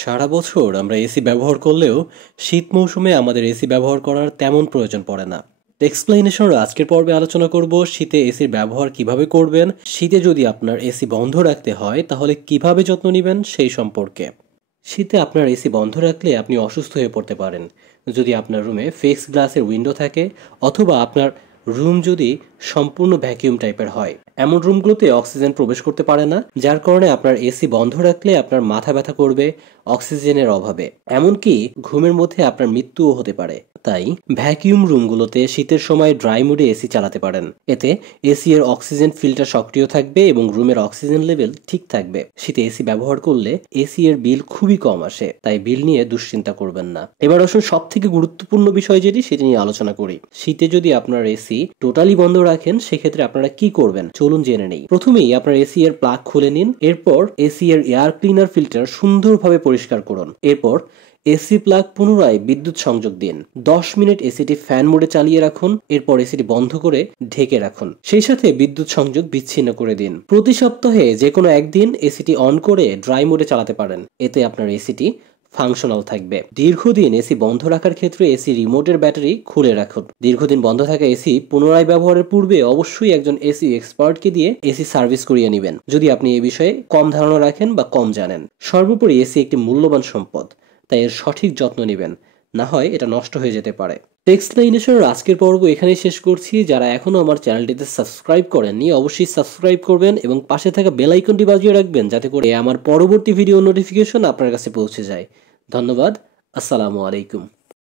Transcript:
সারা বছর আমরা এসি ব্যবহার করলেও শীত মৌসুমে আমাদের এসি ব্যবহার করার তেমন প্রয়োজন পড়ে না। এক্সপ্লেনেশন আজকের পর্বে আলোচনা করব শীতে এসির ব্যবহার কিভাবে করবেন, শীতে যদি আপনার এসি বন্ধ রাখতে হয় তাহলে কিভাবে যত্ন নেবেন সেই সম্পর্কে। শীতে আপনার এসি বন্ধ রাখলে আপনি অসুস্থ হয়ে পড়তে পারেন। যদি আপনার রুমে ফিক্স গ্লাসের উইন্ডো থাকে অথবা আপনার রুম যদি সম্পূর্ণ ভ্যাকিউম টাইপের হয়, এমন রুমগুলোতে অক্সিজেন প্রবেশ করতে পারে না, যার কারণে আপনার এসি বন্ধ রাখলে আপনার মাথা ব্যথা করবে অক্সিজেনের অভাবে, এমনকি ঘুমের মধ্যে আপনার মৃত্যুও হতে পারে। তাই ভ্যাকিউম রুমগুলোতে শীতের সময় ড্রাই মোডে এসি চালাতে পারেন। এতে এসি এর অক্সিজেন ফিল্টার সক্রিয় থাকবে এবং রুমের অক্সিজেন লেভেল ঠিক থাকবে। শীতে এসি ব্যবহার করলে এসি এর বিল খুবই কম আসে, তাই বিল নিয়ে দুশ্চিন্তা করবেন না। এবার আসুন সব থেকে গুরুত্বপূর্ণ বিষয় যেটি, সেটি নিয়ে আলোচনা করি। শীতে যদি আপনার এসি টোটালি বন্ধ রাখেন সেক্ষেত্রে আপনারা কি করবেন চলুন জেনে নেই। প্রথমেই আপনার এসি এর প্লাগ খুলে নিন। এরপর এসি এর এয়ার ক্লিনার ফিল্টার সুন্দরভাবে পরিষ্কার করুন। এরপর এসি প্লাগ পুনরায় বিদ্যুৎ সংযোগ দিন। 10 মিনিট এসিটি ফ্যান মোডে চালিয়ে রাখুন। এরপর এসিটি বন্ধ করে ঢেকে রাখুন। সেই সাথে বিদ্যুৎ সংযোগ বিচ্ছিন্ন করে দিন। প্রতি সপ্তাহে যে কোনো একদিন এসিটি অন করে ড্রাই মোডে চালাতে পারেন। এতে আপনার এসিটি ফাংশনাল থাকবে। দীর্ঘদিন এসি বন্ধ রাখার ক্ষেত্রে এসি রিমোটের ব্যাটারি খুলে রাখুন। দীর্ঘদিন বন্ধ থাকা এসি পুনরায় ব্যবহারের পূর্বে অবশ্যই একজন এসি এক্সপার্টকে দিয়ে এসি সার্ভিস করিয়ে নেবেন, যদি আপনি এই বিষয়ে কম ধারণা রাখেন বা কম জানেন। সর্বোপরি এসি একটি মূল্যবান সম্পদ, তাই এর সঠিক যত্ন নেবেন, না হয় এটা নষ্ট হয়ে যেতে পারে। এক্সপ্লেনেশনের আজকের পর্ব এখানেই শেষ করছি। যারা এখনো আমার চ্যানেলটিতে সাবস্ক্রাইব করেননি অবশ্যই সাবস্ক্রাইব করবেন এবং পাশে থাকা বেল আইকনটি বাজিয়ে রাখবেন যাতে করে আমার পরবর্তী ভিডিও নোটিফিকেশন আপনার কাছে পৌঁছে যায়। ধন্যবাদ। আসসালামু আলাইকুম।